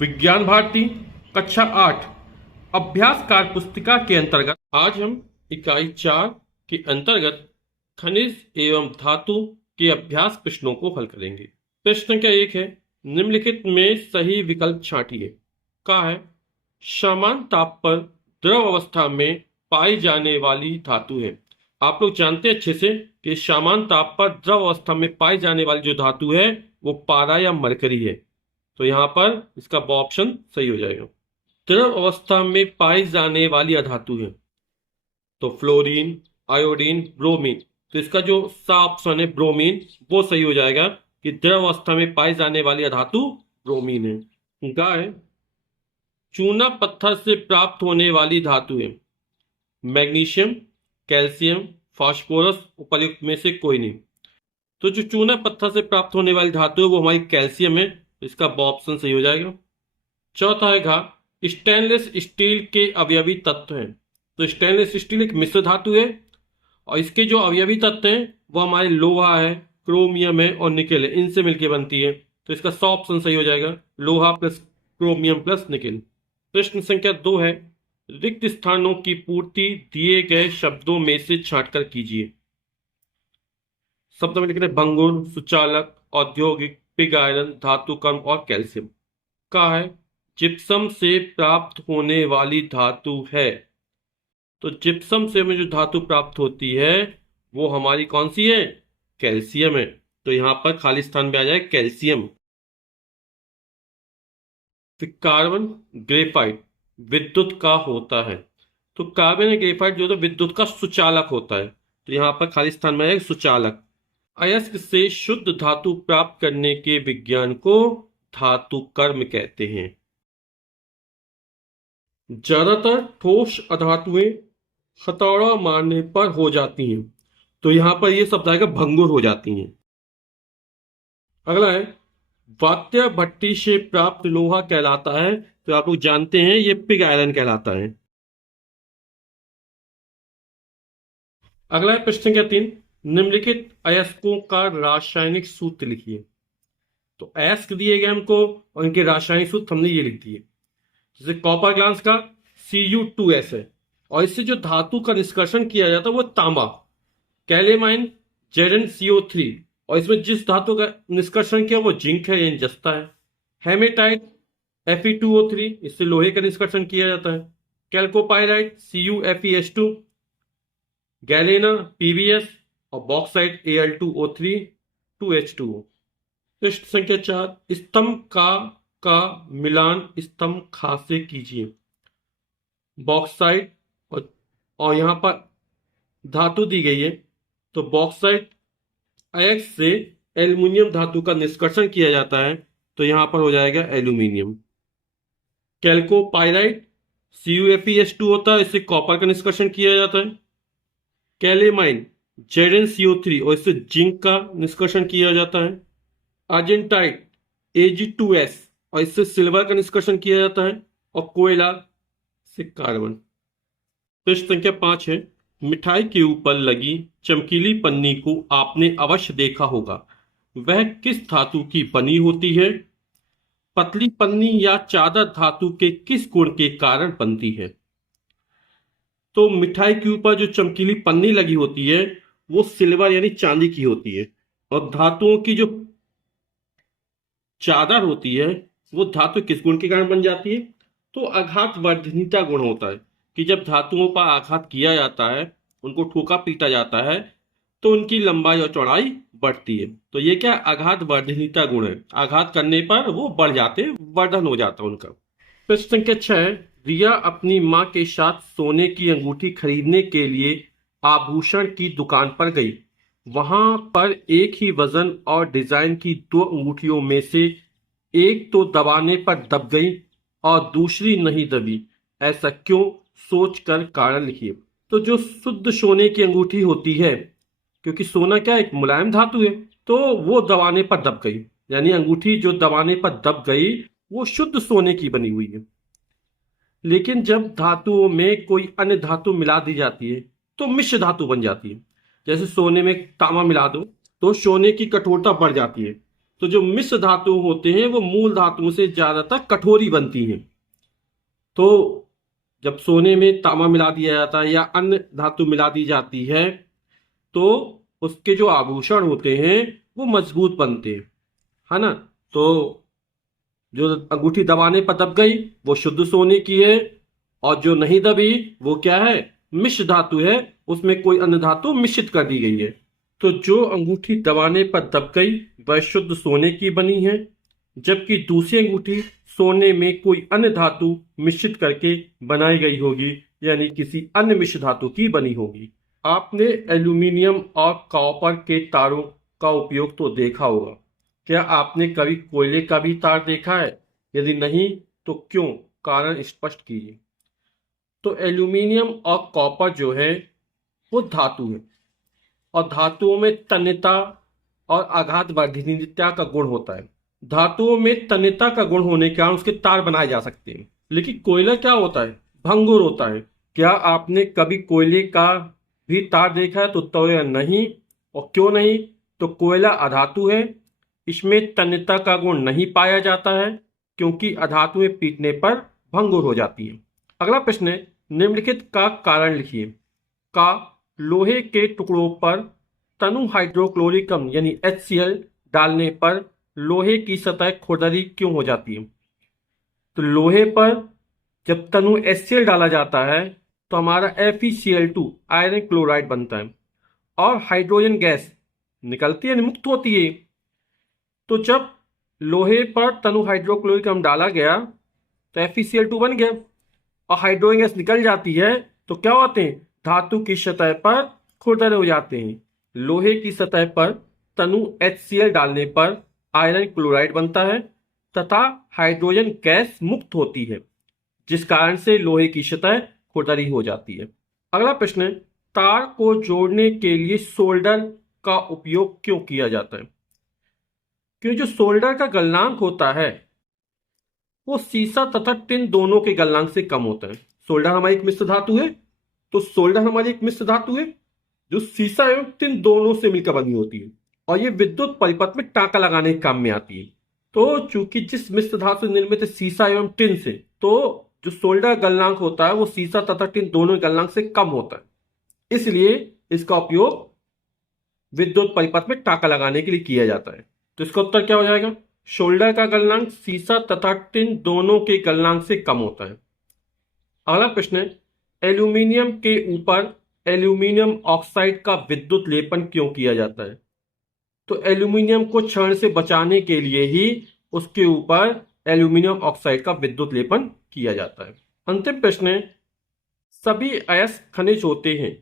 विज्ञान भारती कक्षा 8 अभ्यास कार्य पुस्तिका के अंतर्गत आज हम इकाई 4 के अंतर्गत खनिज एवं धातु के अभ्यास प्रश्नों को हल करेंगे। प्रश्न संख्या 1 है, निम्नलिखित में सही विकल्प छांटिए। का है, समान ताप पर द्रव अवस्था में पाई जाने वाली धातु है। आप लोग जानते हैं अच्छे से कि समान ताप पर द्रव अवस्था में पाई जाने वाली जो धातु है वो पारा या मरकरी है। तो यहां पर इसका ऑप्शन सही हो जाएगा। द्रव अवस्था में पाई जाने वाली अधातु है तो फ्लोरीन, आयोडीन, ब्रोमीन। तो इसका जो सा ऑप्शन है ब्रोमीन वो सही हो जाएगा कि द्रव अवस्था में पाई जाने वाली अधातु ब्रोमीन है। गाय चूना पत्थर से प्राप्त होने वाली धातु है मैग्नीशियम, कैल्शियम, फास्फोरस, उपर्युक्त में से कोई नहीं। तो जो चूना पत्थर से प्राप्त होने वाली धातु है वो हमारी कैल्शियम है। इसका ऑप्शन सही हो जाएगा। चौथा है घा स्टेनलेस स्टील के अवयवी तत्व हैं। तो स्टेनलेस स्टील एक मिश्र धातु है और इसके जो अवयवी तत्व हैं वो हमारे लोहा है, क्रोमियम है और निकेल है, इनसे मिलकर बनती है। तो इसका ऑप्शन सही हो जाएगा, लोहा प्लस क्रोमियम प्लस निकेल। प्रश्न संख्या 2 है, रिक्त स्थानों की पूर्ति दिए गए शब्दों में से छांटकर कीजिए। शब्द में लिख रहे भंगुर, सुचालक, औद्योगिक, पिग आयरन, धातु कर्म और कैल्शियम। का है, जिप्सम से प्राप्त होने वाली धातु है। तो जिप्सम से हमें जो धातु प्राप्त होती है वो हमारी कौन सी है, कैल्शियम है। तो यहां पर खाली स्थान में आ जाए कैल्शियम। फिर कार्बन, ग्रेफाइट विद्युत का होता है। तो कार्बन या ग्रेफाइट जो है विद्युत का सुचालक होता है। तो यहां पर खाली स्थान में आएगा सुचालक। अयस्क से शुद्ध धातु प्राप्त करने के विज्ञान को धातु कर्म कहते हैं। ज्यादातर ठोस अधातुएं हथौड़ा मारने पर हो जाती हैं। तो यहां पर यह शब्द आएगा भंगुर हो जाती हैं। अगला है, वात्य भट्टी से प्राप्त लोहा कहलाता है। तो आप लोग जानते हैं ये पिग आयरन कहलाता है। अगला है प्रश्न संख्या 3, निम्नलिखित अयस्कों का रासायनिक सूत्र लिखिए। तो अयस्क दिए गए हमको और इनके रासायनिक सूत्र हमने ये लिख दिए। जैसे कॉपर ग्लास का Cu2S है और इससे जो धातु का निष्कर्षण किया जाता है वो तांबा। कैलेमाइन ZnCO3 और इसमें जिस धातु का निष्कर्षण किया वो जिंक है यानी जस्ता है। हेमेटाइट Fe2O3 इससे लोहे का निष्कर्षण किया जाता है। कैल्कोपाइराइट CuFeS2, गैलेना PbS और बॉक्साइट Al2O3 2H2O। प्रश्न संख्या 4, स्तंभ का मिलान स्तंभ खा से कीजिए। बॉक्साइट और यहां पर धातु दी गई है तो बॉक्साइट अयस्क से एल्युमिनियम धातु का निष्कर्षण किया जाता है। तो यहां पर हो जाएगा एल्यूमिनियम। कैल्कोपाइराइट CuFeS2 होता है, इससे कॉपर का निष्कर्षण किया जाता है। कैलेमाइन ZnCO3 और इससे जिंक का निष्कर्षण किया जाता है। अर्जेंटाइट Ag2S और इससे सिल्वर का निष्कर्षण किया जाता है। और कोयला से कार्बन। प्रश्न संख्या 5 है, मिठाई के ऊपर लगी चमकीली पन्नी को आपने अवश्य देखा होगा। वह किस धातु की बनी होती है? पतली पन्नी या चादर धातु के किस गुण के कारण बनती है? तो मिठाई के ऊपर जो चमकीली पन्नी लगी होती है वो सिल्वर यानी चांदी की होती है और धातुओं की जो चादर होती है वो धातु किस गुण के कारण बन जाती है? तो आघात वर्धनीयता गुण होता है कि जब धातुओं पर आघात किया जाता है, उनको ठोका पीटा जाता है तो उनकी लंबाई और चौड़ाई बढ़ती है। तो ये क्या आघात वर्धनीयता गुण है, आघात करने पर वो बढ़ जाते हैं, वर्धन हो जाता है उनका। प्रश्न संख्या 6 है, रिया अपनी मां के साथ सोने की अंगूठी खरीदने के लिए आभूषण की दुकान पर गई। वहां पर एक ही वजन और डिजाइन की 2 अंगूठियों में से एक तो दबाने पर दब गई और दूसरी नहीं दबी। ऐसा क्यों? सोचकर कारण लिखिए। तो जो शुद्ध सोने की अंगूठी होती है, क्योंकि सोना क्या एक मुलायम धातु है, तो वो दबाने पर दब गई, यानी अंगूठी जो दबाने पर दब गई वो शुद्ध सोने की बनी हुई है। लेकिन जब धातुओं में कोई अन्य धातु मिला दी जाती है तो मिश्र धातु बन जाती है। जैसे सोने में तांबा मिला दो तो सोने की कठोरता बढ़ जाती है तो जो मिश्र धातु होते हैं वो मूल धातुओं से ज्यादातर कठोरी बनती हैं। तो जब सोने में तांबा मिला दिया जाता है या अन्य धातु मिला दी जाती है तो उसके जो आभूषण होते हैं वो मजबूत बनते हैं, है ना। तो जो अंगूठी दबाने पर दब गई वो शुद्ध सोने की है, और जो नहीं दबी वो क्या है, मिश्र धातु है, उसमें कोई अन्य धातु मिश्रित कर दी गई है। तो जो अंगूठी दबाने पर दब गई वह शुद्ध सोने की बनी है, जबकि दूसरी अंगूठी सोने में कोई अन्य धातु मिश्रित करके बनाई गई होगी, यानी किसी अन्य मिश्र धातु की बनी होगी। आपने एल्यूमिनियम और कॉपर के तारों का उपयोग तो देखा होगा। क्या आपने कभी कोयले का भी तार देखा है? यदि नहीं तो क्यों, कारण स्पष्ट कीजिए। तो एल्यूमिनियम और कॉपर जो है वो धातु है, और धातुओं में तन्यता और आघात वर्धनीयता का गुण होता है। धातुओं में तन्यता का गुण होने के कारण उसके तार बनाए जा सकते हैं। लेकिन कोयला क्या होता है, भंगुर होता है। क्या आपने कभी कोयले का भी तार देखा है? तो उत्तर है नहीं। और क्यों नहीं? तो कोयला अधातु है, इसमें तन्यता का गुण नहीं पाया जाता है, क्योंकि अधातुएं पीटने पर भंगुर हो जाती है। अगला प्रश्न है, निम्नलिखित का कारण लिखिए। का लोहे के टुकड़ों पर तनु हाइड्रोक्लोरिक अम्ल यानी HCl डालने पर लोहे की सतह खुरदरी क्यों हो जाती है? तो लोहे पर जब तनु HCl डाला जाता है तो हमारा FeCl2 आयरन क्लोराइड बनता है, और हाइड्रोजन गैस निकलती है, मुक्त होती है। तो जब लोहे पर तनु हाइड्रोक्लोरिक अम्ल डाला गया तो FeCl2 बन गया, और हाइड्रोजन गैस निकल जाती है, तो क्या होते हैं, धातु की सतह पर खुरदरे हो जाते हैं। लोहे की सतह पर तनु HCl डालने पर आयरन क्लोराइड बनता है तथा हाइड्रोजन गैस मुक्त होती है, जिस कारण से लोहे की सतह खुरदरी हो जाती है। अगला प्रश्न है, तार को जोड़ने के लिए सोल्डर का उपयोग क्यों किया जाता है? क्योंकि जो सोल्डर का गलनांक होता है वो सीसा तथा टिन दोनों के गलनांक से कम होता है। सोल्डर हमारी एक मिश्र धातु है, तो सोल्डर हमारी एक मिश्र धातु है जो सीसा एवं टिन दोनों से मिलकर बनी होती है, और ये विद्युत परिपथ में टांका लगाने के काम में आती है। तो चूंकि जिस मिश्र धातु से निर्मित है सीसा एवं टिन से, तो जो सोल्डर गलनांक होता है वो सीसा तथा टिन दोनों गलनांक से कम होता है, इसलिए इसका उपयोग विद्युत परिपथ में टांका लगाने के लिए किया जाता है। तो इसका उत्तर क्या हो जाएगा, सोल्डर का गलनांक सीसा तथा टिन दोनों के गलनांक से कम होता है। अगला प्रश्न है, एल्यूमिनियम के ऊपर एल्यूमिनियम ऑक्साइड का विद्युत लेपन क्यों किया जाता है? तो एल्यूमिनियम को क्षरण से बचाने के लिए ही उसके ऊपर एल्यूमिनियम ऑक्साइड का विद्युत लेपन किया जाता है। अंतिम प्रश्न है, सभी अयस्क खनिज होते हैं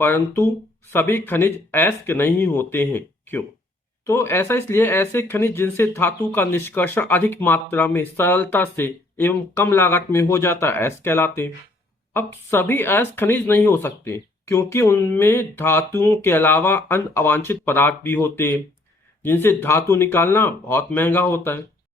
परंतु सभी खनिज अयस्क नहीं होते हैं, क्यों? तो ऐसा इसलिए, ऐसे खनिज जिनसे धातु का निष्कर्षण अधिक मात्रा में सरलता से एवं कम लागत में हो जाता है अयस्क कहलाते हैं। अब सभी अयस्क खनिज नहीं हो सकते, क्योंकि उनमें धातुओं के अलावा अन्य अवांछित पदार्थ भी होते हैं, जिनसे धातु निकालना बहुत महंगा होता है।